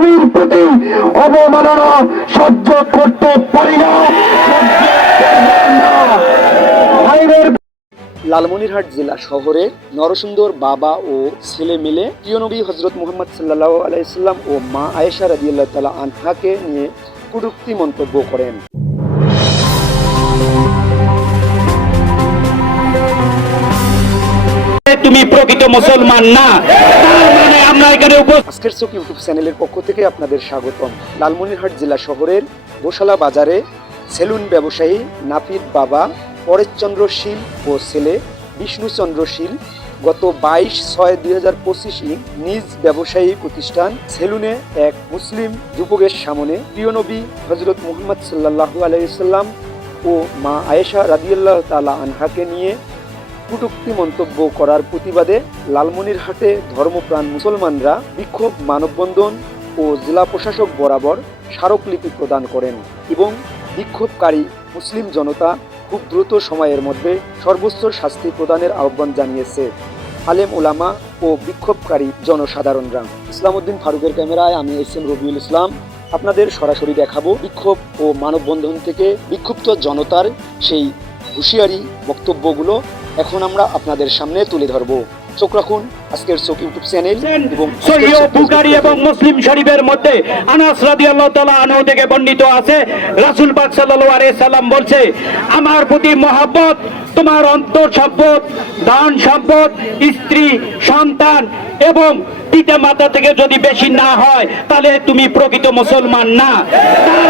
নবীর প্রতি অবমাননা সহ্য করতে পারি না। লালমনিরহাট জেলা শহরে নরসুন্দর বাবা ও ছেলে মিলে প্রিয় নবী হজরত মুহাম্মদ সাল্লাহ আলাইসাল্লাম ও মা আয়েশা রাদিয়াল্লাহ তালা আনহাকে নিয়ে কুটুক্তি মন্তব্য করেন। তুমি প্রকৃত মুসলমান না? আজকের চোখ ইউটিউব চ্যানেলের পক্ষ থেকে আপনাদের স্বাগতম। লালমনিরহাট জেলা শহরের গোশালা বাজারে সেলুন ব্যবসায়ী নাপিত বাবা, পরেশচন্দ্র শীল ও ছেলে বিষ্ণুচন্দ্র শীল গত বাইশ ছয় দুই হাজার পঁচিশে নিজ ব্যবসায়ী প্রতিষ্ঠান সেলুনে এক মুসলিম যুবকের সামনে প্রিয় নবী হজরত মুহাম্মদ সাল্লাহু আলাইসাল্লাম ও মা আয়েশা রাদিয়াল্লাহ তালা আনহাকে নিয়ে কটূক্তি মন্তব্য করার প্রতিবাদে লালমনিরহাটে ধর্মপ্রাণ মুসলমানরা বিক্ষোভ, মানববন্ধন ও জেলা প্রশাসক বরাবর স্মারকলিপি প্রদান করেন এবং বিক্ষোভকারী মুসলিম জনতা খুব দ্রুত সময়ের মধ্যে সর্বোচ্চ শাস্তি প্রদানের আহ্বান জানিয়েছে আলেম ওলামা ও বিক্ষোভকারী জনসাধারণরা। ইসলামউদ্দিন ফারুকের ক্যামেরায় আমি এস এম রবিউল ইসলাম। আপনাদের সরাসরি দেখাবো বিক্ষোভ ও মানববন্ধন থেকে বিক্ষুব্ধ জনতার সেই হুঁশিয়ারি বক্তব্যগুলো। এখন আমরা আপনাদের সামনে তুলে ধরবো। চোখ রাখুন আজকের চোখ ইউটিউব চ্যানেল এবং সহিহ বুখারী এবং মুসলিম শরীফের মধ্যে আনাস রাদিয়াল্লাহু তাআলা আনহু থেকে বর্ণিত আছে। রাসূল পাক সাল্লাল্লাহু আলাইহি সাল্লাম বলছে আমার প্রতি মহব্বত তোমার অন্তর সম্পদ দান সম্পদ স্ত্রী সন্তান এবং পিতা মাতা থেকে যদি বেশি না হয় তাহলে তুমি প্রকৃত মুসলমান না। তার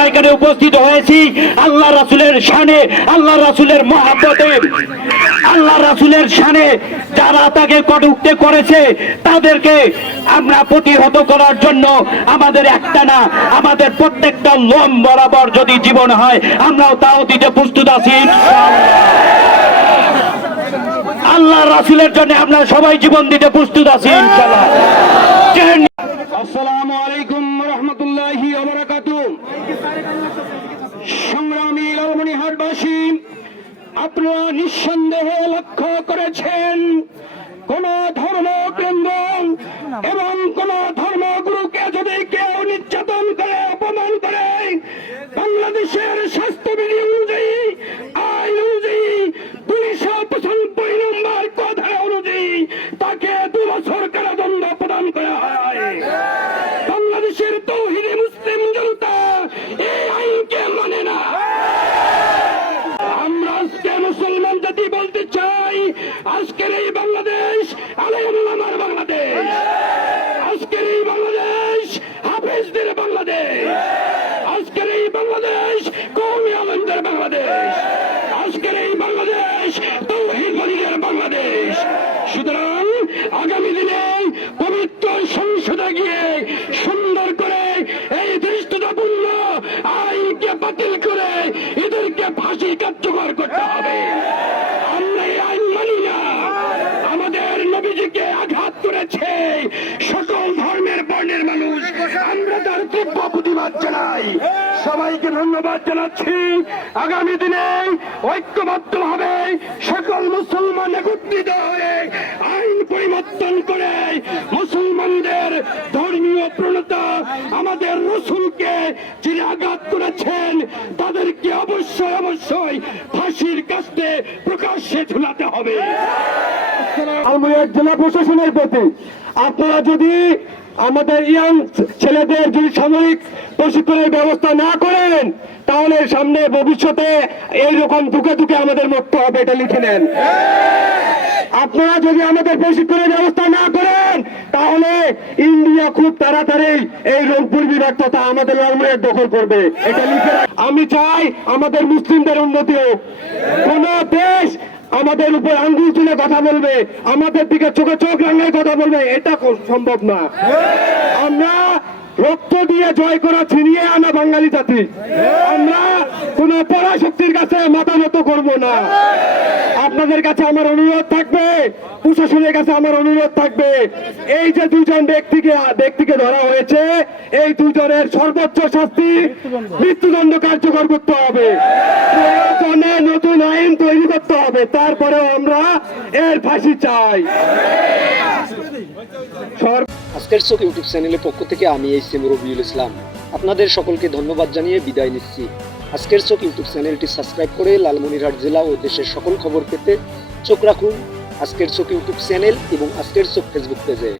আমরা এখানে উপস্থিত হয়েছি। আল্লাহ রাসুলের শানে, আল্লাহ রাসূলের মহব্বতে। আল্লাহ রাসূলের শানে যারা তাকে কটুক্তি করেছে, তাদেরকে আমরা প্রতিহত করার জন্য আমাদের একটা না আমাদের প্রত্যেকটা লোম বরাবর যদি জীবন হয়, আমরাও তাও দিতে প্রস্তুত আছি। আল্লাহ রাসূলের জন্য আমরা সবাই জীবন দিতে প্রস্তুত আছি আসসালামু আলাইকুম রহমতুল্লাহি সংগ্রামী লালমনিহাটবাসী আপনারা নিঃসন্দেহে লক্ষ্য করেছেন কোন ধর্ম কেন্দ্র এবং কোন জানাই সবাইকে ধন্যবাদ জানাচ্ছি। আগামী দিনে ঐক্যবদ্ধ ভাবে সকল মুসলমান একত্রিত হয়ে আইন পরিবর্তন করে মুসলমানদের ধর্মীয় প্রণতা, আমাদের রসুলকে যিনি আঘাত করেছেন, তাদেরকে অবশ্যই অবশ্যই ফাঁসির কাছে প্রকাশ্যে ঝুলাতে হবে। জেলা প্রশাসনের প্রতি। আপনারা যদি আমাদের ইয়াং ছেলেদের যদি সাময়িক প্রশিক্ষণের ব্যবস্থা না করেন, তাহলে সামনে ভবিষ্যতে এইরকম দুকে দুকে আমাদের মরতে হবে, এটা লিখে নেন। আপনারা যদি আমাদের প্রশিক্ষণের ব্যবস্থা না করেন, তাহলে ইন্ডিয়া খুব তাড়াতাড়ি এই রংপুর বিভাগ তথা আমাদের লালমনিরহাট দখল করবে, এটা লিখে আমি চাই আমাদের মুসলিমদের উন্নতি হোক। কোন দেশ আমাদের উপর আঙ্গুল তুলে কথা বলবে, আমাদের দিকে চোখে চোখ রাঙায় কথা বলবে, এটা সম্ভব না। আমরা রক্ত দিয়ে জয় করা ছিনিয়ে আনা বাঙালি জাতি। আমরা কোন পরাশক্তির কাছে মাথা নত করব না। আপনাদের কাছে আমার অনুরোধ থাকবে, প্রশাসনের কাছে আমার অনুরোধ থাকবে। এই যে দুজন ব্যক্তিকে ব্যক্তিকে ধরা হয়েছে, এই দুজনের সর্বোচ্চ শাস্তি মৃত্যুদণ্ড কার্যকর করতে হবে। প্রয়োজনে নতুন আইন তৈরি করতে হবে, তারপরেও আমরা এর ফাঁসি চাই। আজকের চোখ ইউটিউব চ্যানেলের পক্ষ থেকে আমি এই সিম রবিউল ইসলাম। আপনাদের সকলকে ধন্যবাদ জানিয়ে বিদায় নিচ্ছি। আজকের চোখ ইউটিউব চ্যানেলটি সাবস্ক্রাইব করে লালমনিরহাট জেলা ও দেশের সকল খবর পেতে চোখ রাখুন। আজকের চোখ ইউটিউব চ্যানেল এবং আজকের চোখ ফেসবুক পেজে